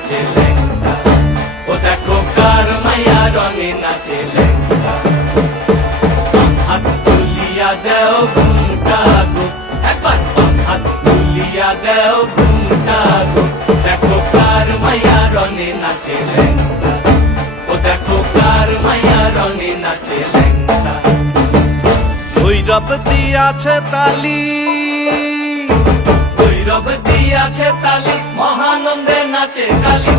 নাচে লেঙ্গা, ও দেখো কার মাইয়া রঙে নাচে লেঙ্গা। হাত তুলিয়া দেও ঘুমটা গো, একবার হাত তুলিয়া দেও ঘুমটা গো, দেখো কার মাইয়া রঙে নাচে লেঙ্গা, ও দেখো কার মাইয়া রঙে নাচে লেঙ্গা। ভৈরব দিয়াছে তালি, ভৈরব দিয়াছে তালি, মহানন্দে নাচে কালী।